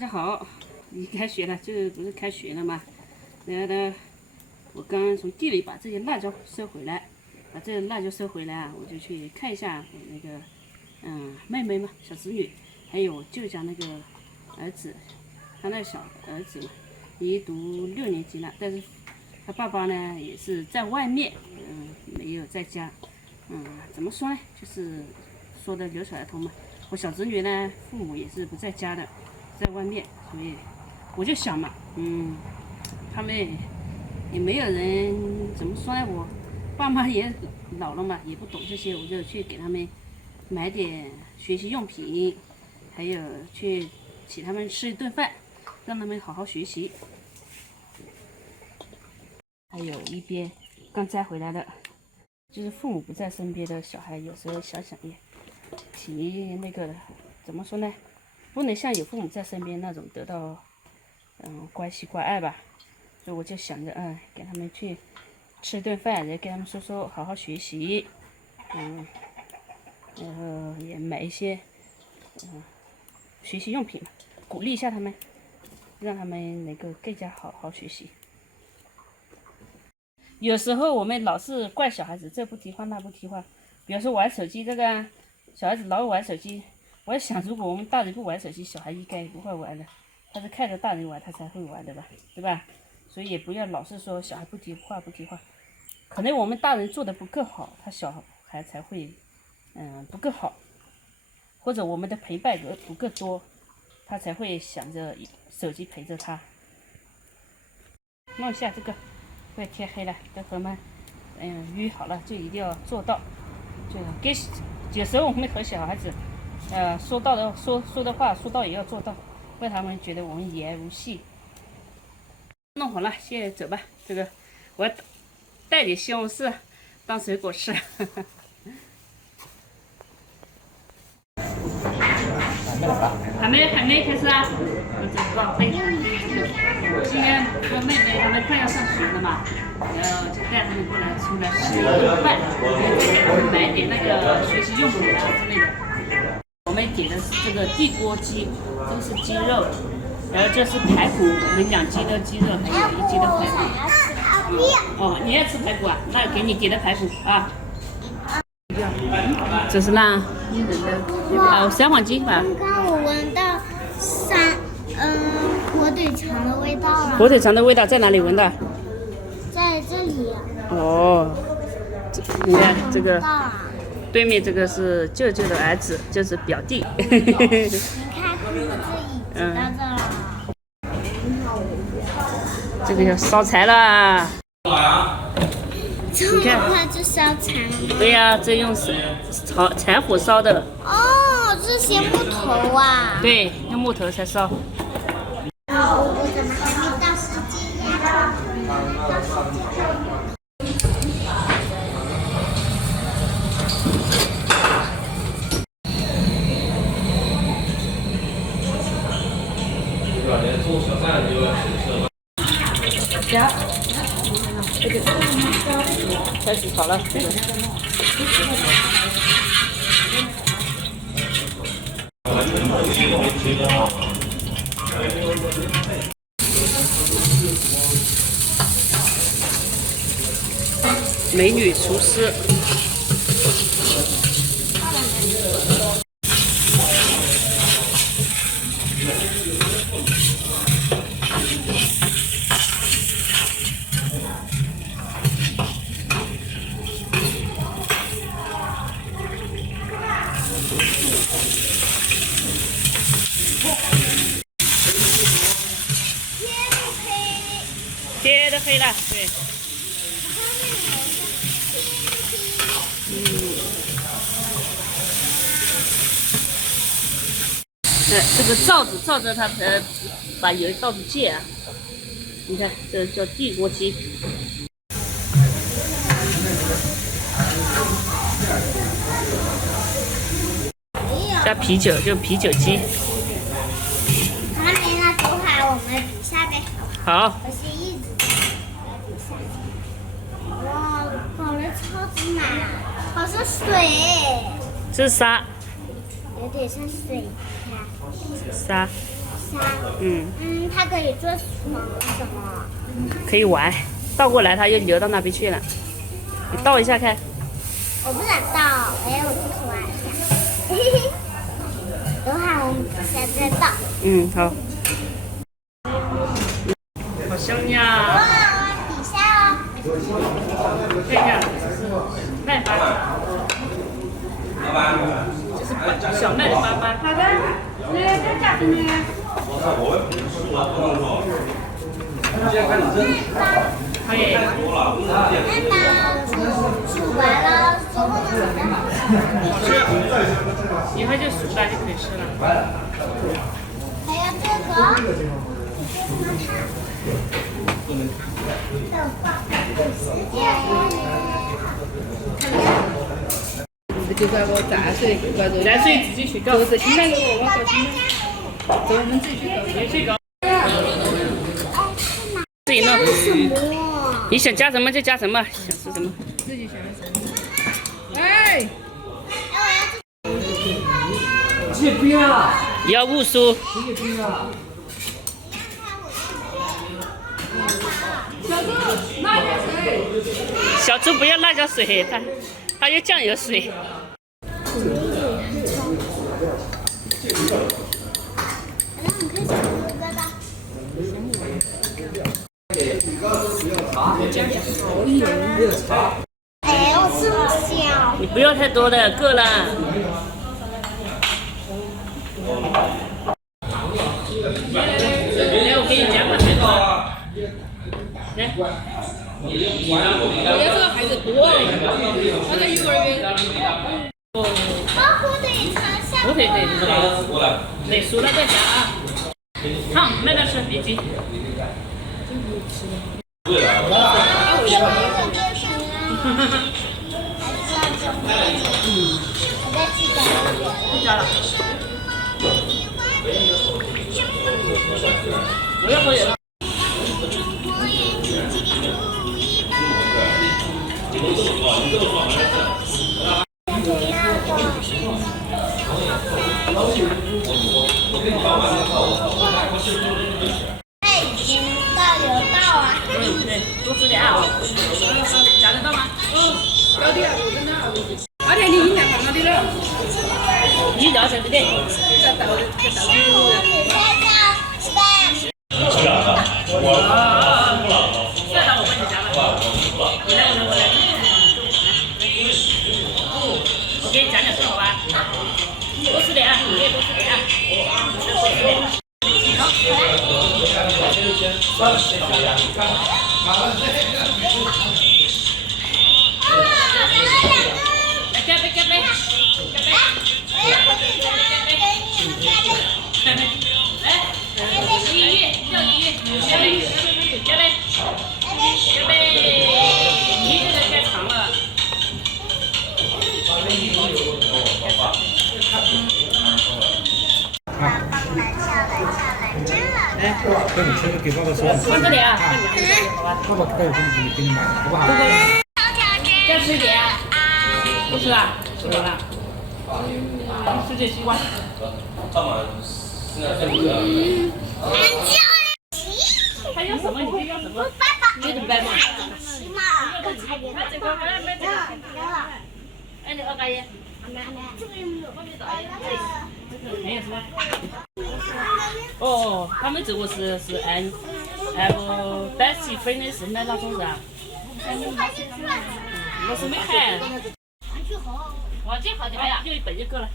大家好，已经开学了，这不是开学了吗？然后呢，我刚刚从地里把这些辣椒收回来，把这个辣椒收回来啊，我就去看一下我那个妹妹嘛，小侄女，还有我舅家那个儿子，他那小儿子嘛，也读6年级了，但是他爸爸呢也是在外面，没有在家，怎么说呢？就是说的流水儿童嘛。我小侄女呢，父母也是不在家的。在外面，所以我就想嘛，他们也没有人怎么说呢？我爸妈也老了嘛，也不懂这些，我就去给他们买点学习用品，还有去请他们吃一顿饭，让他们好好学习。还有一边刚摘回来的，就是父母不在身边的小孩，有时候想想也挺那个的，怎么说呢？不能像有父母在身边那种得到关系关爱吧，所以我就想着给他们去吃顿饭，然后跟他们说说好好学习，然后也买一些学习用品，鼓励一下他们，让他们能够更加好好学习。有时候我们老是怪小孩子这不听话那不听话，比如说玩手机这个，小孩子老玩手机。我想，如果我们大人不玩手机，小孩应该不会玩的。他是看着大人玩，他才会玩的吧，对吧？所以也不要老是说小孩不听话不听话，可能我们大人做的不够好，他小孩才会不够好，或者我们的陪伴不够多，他才会想着手机陪着他。弄一下这个，快天黑了，等会们约好了就一定要做到，就给有时候我们和小孩子。说到的说的话，说到也要做到，让他们觉得我们言而无信。弄好了，现在走吧。这个我要带点西红柿当水果吃。还没开始啊？我走吧。今天我妹妹他们快要上学了嘛，然后就带他们过来出来吃一顿饭，再给他们买点那个学习用品啊之类的。我们点的是这个地锅鸡，这个是鸡肉，然后这是排骨，我们2斤的鸡肉，还有1斤的排骨。哦，你要吃排骨啊？那给你点的排骨啊。这是让3黄鸡吧。刚刚我闻到火腿肠的味道了。火腿肠的味道在哪里闻到？在这里。哦，你看这个。对面这个是舅舅的儿子，就是表弟。你看，我这椅子到这了。这个要烧柴了。这么快就烧柴了吗？对呀，这用柴火烧的。哦，这些木头啊。对，用木头才烧。我怎么还没到时间呀？行，这个开始炒了。美女厨师。天都黑了，对。这个罩子罩着它，把油倒出去啊。你看，这叫地锅鸡。加啤酒，就啤酒鸡。他们呢，走好，我们比下呗。好。有些椅子比下。哇，搞得超级满，好像水。这是沙。有点像水，看。沙。山。嗯，它可以做什么？可以玩，倒过来它又流到那边去了。你倒一下看。我不想倒，我就是玩一下。嘿嘿。等会我们底下再倒。嗯，好。好香呀！哇，底下哦。看一下，这是麦粑粑，这是小麦的粑粑。好的，这加什么呀？可以。煮完了之后呢，吃，以后就熟了就可以吃了。还有这个，就怪我杂碎，怪我杂碎自己去搞。都是新来的我搞新的，都我们自己去搞。自己去搞。自己弄。你想加什么就加什么，想吃什么。自己选的什么？哎。这不要了。要误输。这不要了。小猪，辣椒水。小猪不要辣椒水，它要酱油水。我吃不消。你不要太多的，够了。来，我给你夹吧，来。我家这个孩子不饿，他在幼儿园。火腿肠下。火腿对，熟了再夹啊。烫，慢点吃，别急。不加了。我要喝饮料。已经倒流到啊。对，多吃点啊。夹得到吗？到底啊，我真的。而且你饮料放哪里了？饮料在这里。在倒里。再让我帮你夹吧。我来。我给你夹点吃好吧？多吃点啊，你也多吃点啊。多吃点。来干杯！来，你这个该长了。等你吃给爸爸说。放这里啊，好吧。爸爸待会给你买，好不好？再吃一点。不吃了，吃完了。吃点西瓜。他要什么你就要什么。你怎么办嘛？这个还要买这个。哎，你二大爷。没有什么。哦，他们这个是have best fitness 买哪种是啊？我是没看。忘记好久了，就一本就够了。